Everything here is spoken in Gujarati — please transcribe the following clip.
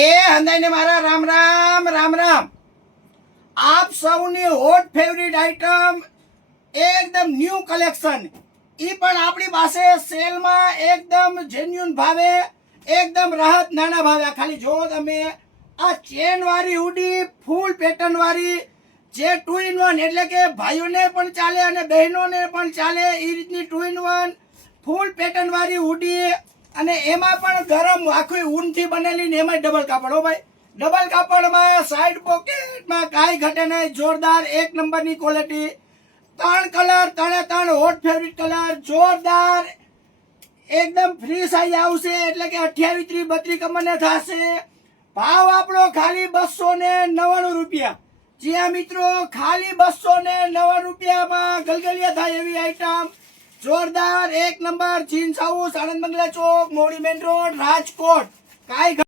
એ હંદાઈને મારા રામ રામ રામ રામ. આપ સૌની હોટ ફેવરિટ આઈટમ એકદમ ન્યૂ કલેક્શન ઈ પણ આપણી પાસે સેલમાં એકદમ જેન્યુન ભાવે એકદમ રાહત નાના ભાવે. ખાલી જો તમે આ ચેન વાળી હુડી ફૂલ પેટર્ન વાળી જે 2 in 1 એટલે કે ભાઈઓને પણ ચાલે અને બહેનોને પણ ચાલે એ રીતની 2 in 1 ફૂલ પેટર્ન વાળી હુડી અને એમાં પણ ગરમ આખી ઊનથી બનેલી ને એમાં ડબલ કાપડ. હો ભાઈ, ડબલ કાપડમાં સાઈડ પોકેટમાં કાંઈ ઘટે નહીં. જોરદાર એક નંબરની quality. 3 colour, 3 hot favourite colour, જોરદાર એકદમ ફ્રી સાઈઝ આવશે એટલે કે 28, 30, 32 કમરને થશે. ભાવ આપણો ખાલી 299 રૂપિયા. જી હા મિત્રો, ખાલી 299 રૂપિયામાં ગલગલિયા થાય એવી આઈટમ. જોરદાર એક નંબર જીન્સ હાઉસ, આનંદ બંગલા ચોક, મોડી મેન રોડ, રાજકોટ. કાંઈ